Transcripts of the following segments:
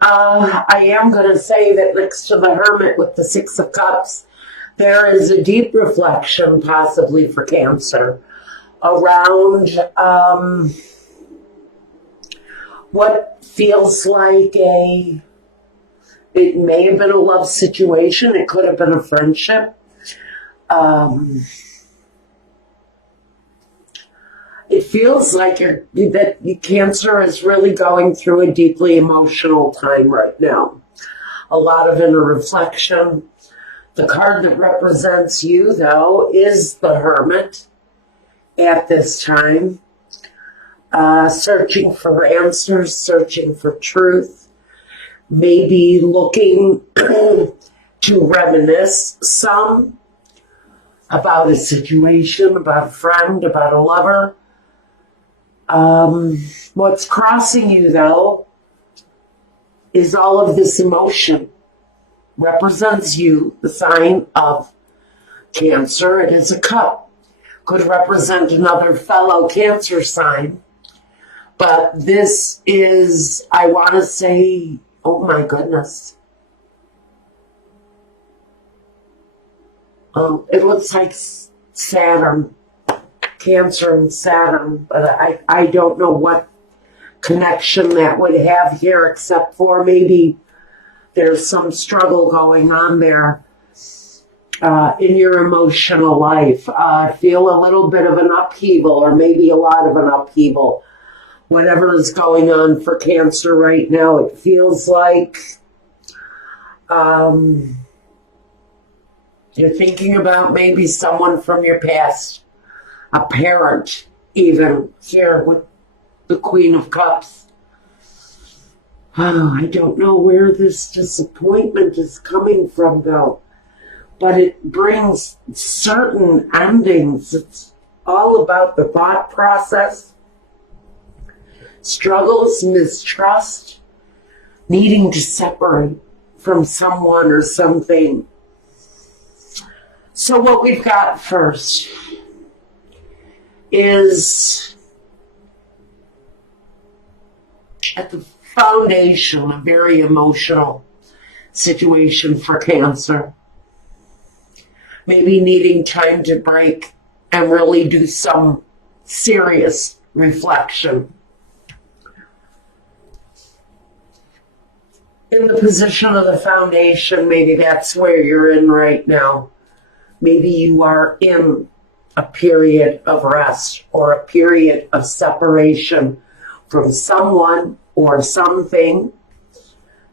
I am going to say that next to the Hermit with the Six of Cups, there is a deep reflection, possibly for Cancer, around what feels like it may have been a love situation, it could have been a friendship. It feels like that Cancer is really going through a deeply emotional time right now. A lot of inner reflection. The card that represents you, though, is the Hermit at this time. Searching for answers, searching for truth, maybe looking to reminisce some about a situation, about a friend, about a lover. What's crossing you, though, is all of this emotion. Represents you, the sign of Cancer. It is a cup. Could represent another fellow Cancer sign. But this is, I want to say, oh my goodness. It looks like Saturn. Cancer and Saturn, but I don't know what connection that would have here, except for maybe there's some struggle going on there in your emotional life. Feel a little bit of an upheaval, or maybe a lot of an upheaval. Whatever is going on for Cancer right now, it feels like you're thinking about maybe someone from your past. A parent, even, here with the Queen of Cups. Oh, I don't know where this disappointment is coming from, though. But it brings certain endings. It's all about the thought process. Struggles, mistrust, needing to separate from someone or something. So what we've got first is at the foundation a very emotional situation for Cancer. Maybe needing time to break and really do some serious reflection. In the position of the foundation, maybe that's where you're in right now. Maybe you are in a period of rest or a period of separation from someone or something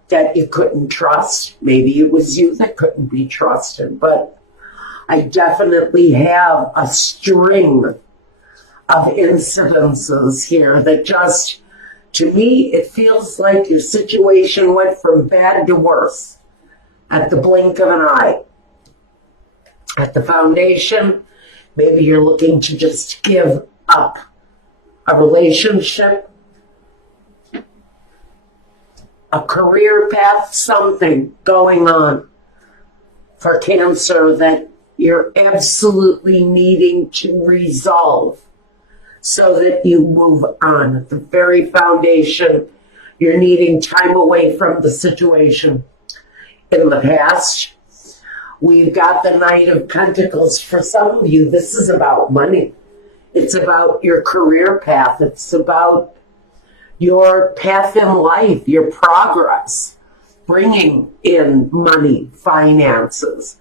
that you couldn't trust. Maybe it was you that couldn't be trusted, but I definitely have a string of incidences here that just, to me, it feels like your situation went from bad to worse at the blink of an eye. At the foundation, maybe you're looking to just give up a relationship, a career path, something going on for Cancer that you're absolutely needing to resolve so that you move on. At the very foundation, you're needing time away from the situation. In the past, we've got the Knight of Pentacles. For some of you, this is about money. It's about your career path. It's about your path in life, your progress, bringing in money, finances.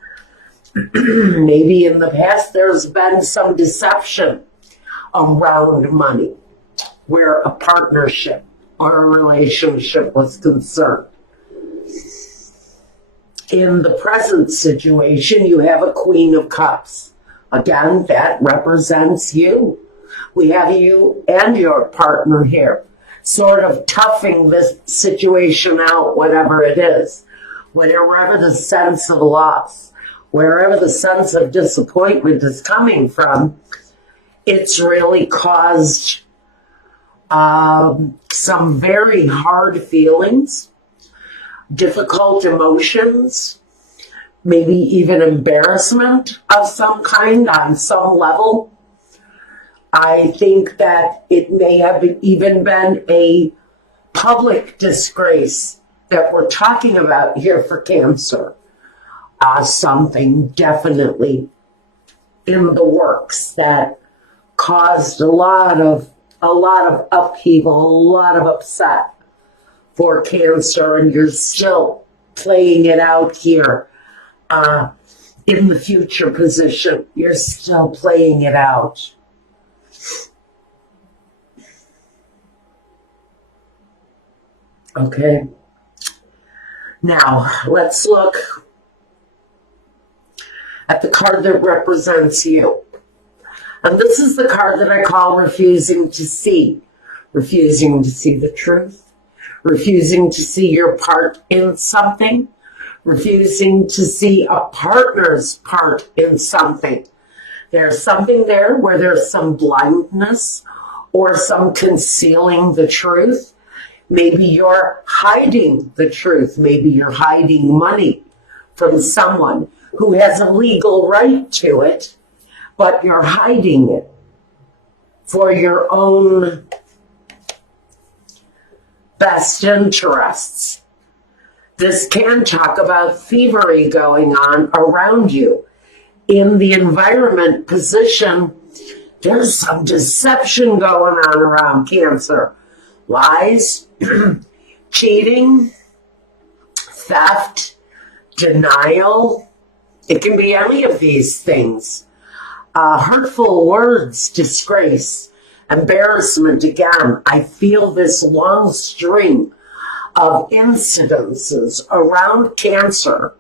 Maybe in the past there's been some deception around money, where a partnership or a relationship was concerned. In the present situation, you have a Queen of Cups. Again, that represents you. We have you and your partner here, sort of toughing this situation out, whatever it is. Wherever the sense of loss, wherever the sense of disappointment is coming from, it's really caused some very hard feelings, difficult emotions, maybe even embarrassment of some kind on some level. I think that it may have even been a public disgrace that we're talking about here for Cancer. Something definitely in the works that caused a lot of upheaval, a lot of upset for Cancer, and you're still playing it out here in the future position. You're still playing it out. Okay. Now, let's look at the card that represents you. And this is the card that I call refusing to see. Refusing to see the truth. Refusing to see your part in something. Refusing to see a partner's part in something. There's something there where there's some blindness or some concealing the truth. Maybe you're hiding the truth. Maybe you're hiding money from someone who has a legal right to it, but you're hiding it for your own best interests. This can talk about thievery going on around you. In the environment position, there's some deception going on around Cancer. Lies, cheating, theft, denial. It can be any of these things. Hurtful words, disgrace, embarrassment. Again, I feel this long string of incidences around Cancer.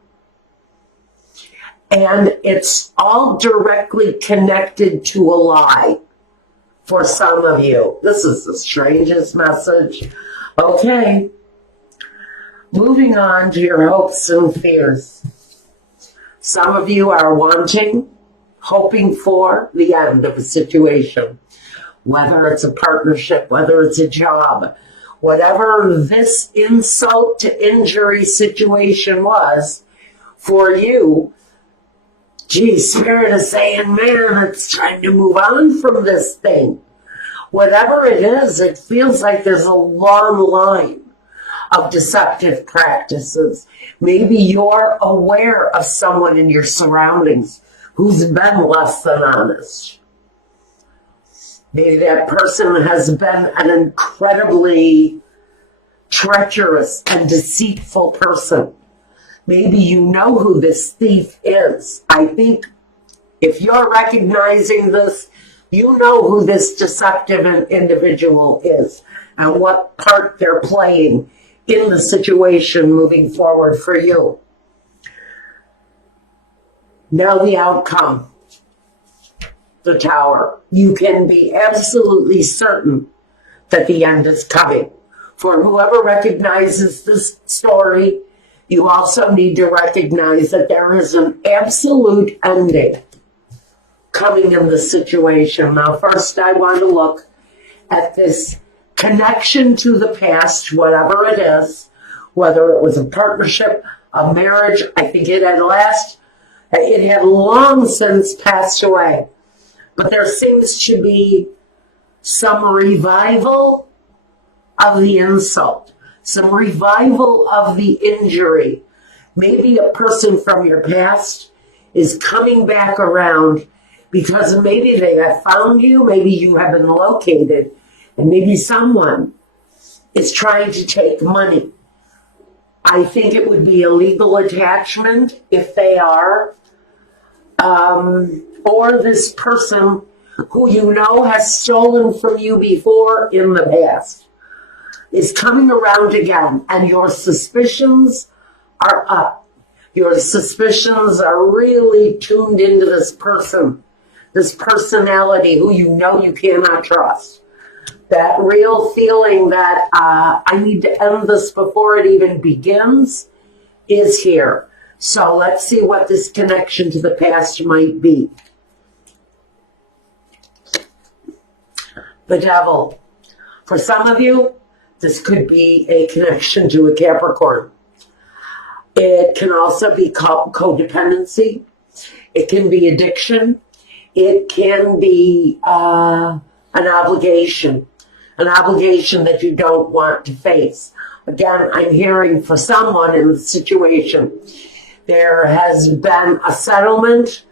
And it's all directly connected to a lie. For some of you, this is the strangest message. Okay, moving on to your hopes and fears. Some of you are hoping for the end of a situation, whether it's a partnership, whether it's a job, whatever this insult to injury situation was for you. Gee, Spirit is saying, man, it's time to move on from this thing. Whatever it is, it feels like there's a long line of deceptive practices. Maybe you're aware of someone in your surroundings who's been less than honest. Maybe that person has been an incredibly treacherous and deceitful person. Maybe you know who this thief is. I think if you're recognizing this, you know who this deceptive individual is and what part they're playing in the situation moving forward for you. Now the outcome, the Tower. You can be absolutely certain that the end is coming. For whoever recognizes this story, you also need to recognize that there is an absolute ending coming in the situation. Now, first I want to look at this connection to the past, whatever it is, whether it was a partnership, a marriage. I think it had long since passed away. But there seems to be some revival of the insult. Some revival of the injury. Maybe a person from your past is coming back around because maybe they have found you, maybe you have been located, and maybe someone is trying to take money. I think it would be a legal attachment if they are, or this person who you know has stolen from you before in the past is coming around again, and your suspicions are up. Your suspicions are really tuned into this person, this personality who you know you cannot trust. That real feeling that I need to end this before it even begins is here. So let's see what this connection to the past might be. The Devil. For some of you, this could be a connection to a Capricorn. It can also be codependency. It can be addiction. It can be an obligation. an obligation that you don't want to face. Again, I'm hearing for someone in the situation, there has been a settlement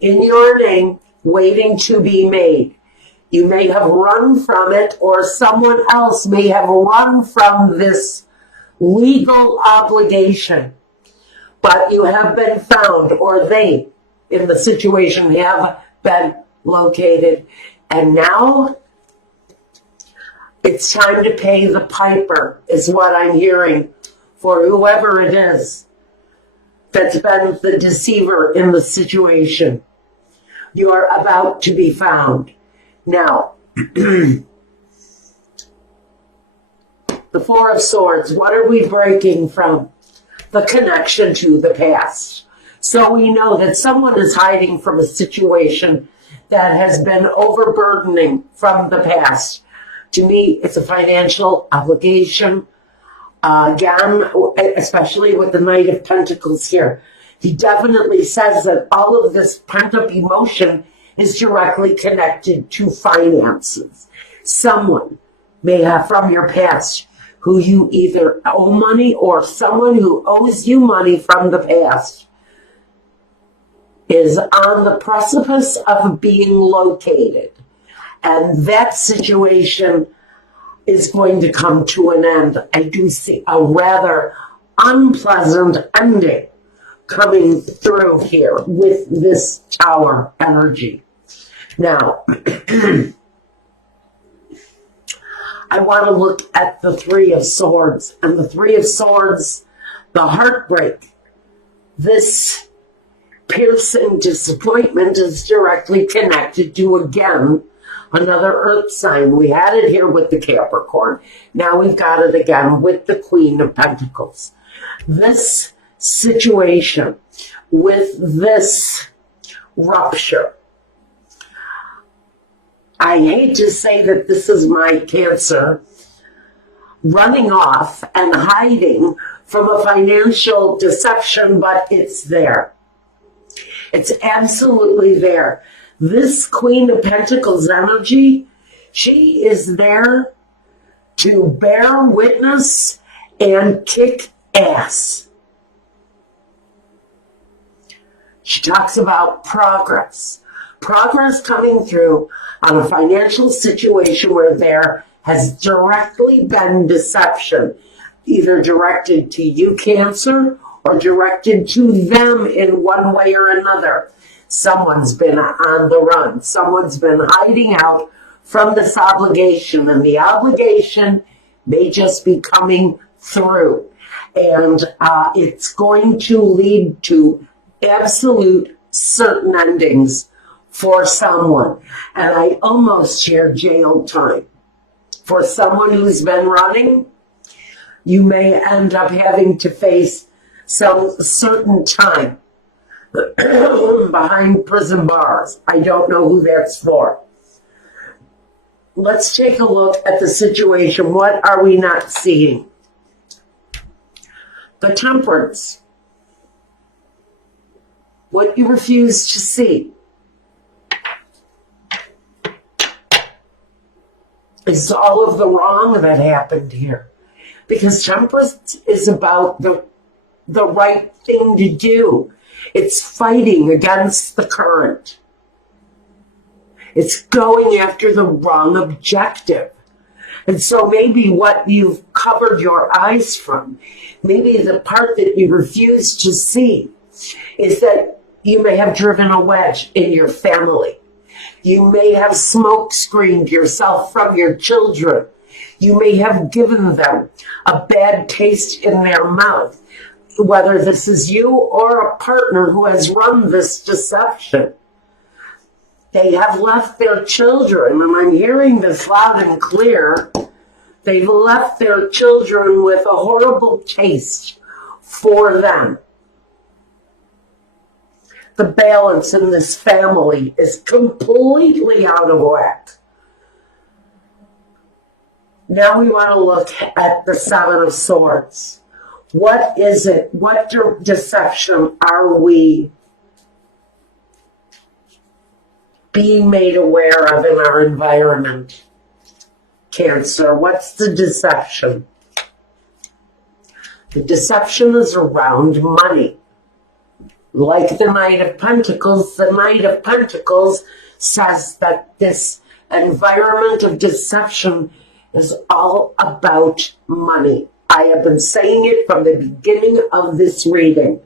in your name waiting to be made. You may have run from it, or someone else may have run from this legal obligation, but you have been found, or they in the situation have been located, and now it's time to pay the piper, is what I'm hearing for whoever it is that's been the deceiver in the situation. You are about to be found. Now, the Four of Swords, what are we breaking from? The connection to the past. So we know that someone is hiding from a situation that has been overburdening from the past. To me, it's a financial obligation. Again, especially with the Knight of Pentacles here. He definitely says that all of this pent-up emotion is directly connected to finances. Someone may have from your past who you either owe money, or someone who owes you money from the past is on the precipice of being located. And that situation is going to come to an end. I do see a rather unpleasant ending coming through here with this Tower energy. Now, I want to look at the Three of Swords. And the Three of Swords, the heartbreak, this piercing disappointment is directly connected to, again, another earth sign. We had it here with the Capricorn. Now we've got it again with the Queen of Pentacles. This situation with this rupture, I hate to say that this is my Cancer running off and hiding from a financial deception, but it's there. It's absolutely there. This Queen of Pentacles energy, she is there to bear witness and kick ass. She talks about progress. Progress coming through on a financial situation where there has directly been deception, either directed to you, Cancer, or directed to them in one way or another. Someone's been on the run. Someone's been hiding out from this obligation, and the obligation may just be coming through. And it's going to lead to absolute certain endings for someone. And I almost hear jail time. For someone who's been running, you may end up having to face some certain time behind prison bars. I don't know who that's for. Let's take a look at the situation. What are we not seeing? The Temperance. What you refuse to see is all of the wrong that happened here. Because Temperance is about the right thing to do. It's fighting against the current. It's going after the wrong objective. And so maybe what you've covered your eyes from, maybe the part that you refuse to see, is that you may have driven a wedge in your family. You may have smoke screened yourself from your children. You may have given them a bad taste in their mouth, whether this is you or a partner who has run this deception. They have left their children, and I'm hearing this loud and clear, they've left their children with a horrible taste for them. The balance in this family is completely out of whack. Now we want to look at the Seven of Swords. What is it? What deception are we being made aware of in our environment? Cancer, what's the deception? The deception is around money. Like the Knight of Pentacles says that this environment of deception is all about money. I have been saying it from the beginning of this reading.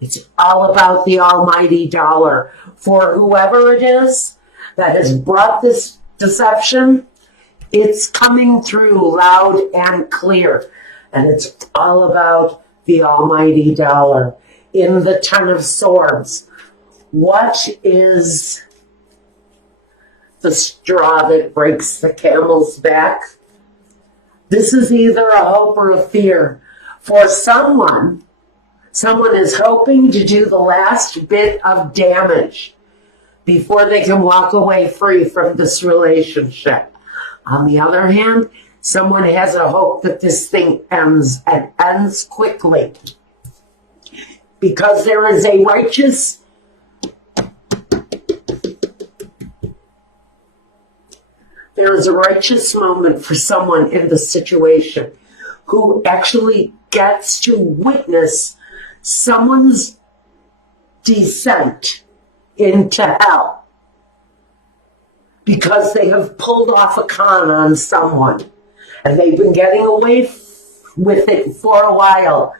It's all about the almighty dollar. For whoever it is that has brought this deception, it's coming through loud and clear. And it's all about the almighty dollar. In the Ten of Swords, what is the straw that breaks the camel's back? This is either a hope or a fear. For someone is hoping to do the last bit of damage before they can walk away free from this relationship. On the other hand, someone has a hope that this thing ends and ends quickly. Because there is a righteous moment for someone in the situation who actually gets to witness someone's descent into hell because they have pulled off a con on someone and they've been getting away with it for a while,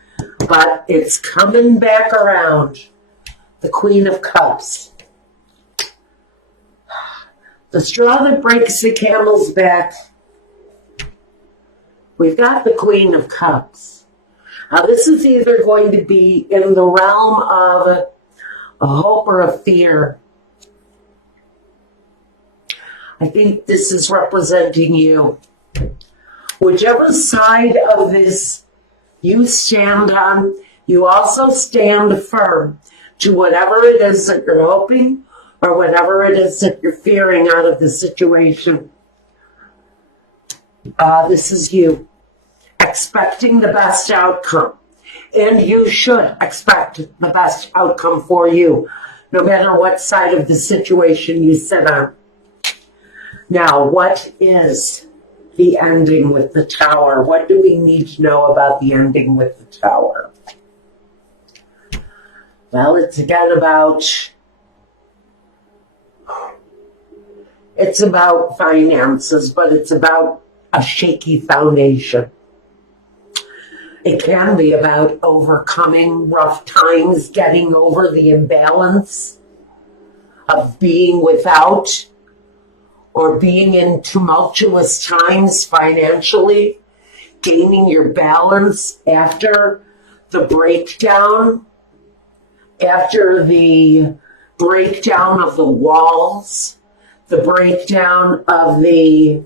but it's coming back around. The Queen of Cups. The straw that breaks the camel's back. We've got the Queen of Cups. Now this is either going to be in the realm of a hope or a fear. I think this is representing you. Whichever side of this you stand on, you also stand firm to whatever it is that you're hoping or whatever it is that you're fearing out of the situation. This is you expecting the best outcome. And you should expect the best outcome for you, no matter what side of the situation you sit on. Now, what is the ending with the Tower? What do we need to know about the ending with the Tower? Well, it's again about finances, but it's about a shaky foundation. It can be about overcoming rough times, getting over the imbalance of being without or being in tumultuous times financially, gaining your balance after the breakdown, after the breakdown of the walls, the breakdown of the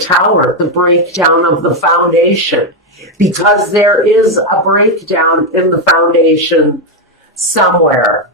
Tower, the breakdown of the foundation, because there is a breakdown in the foundation somewhere.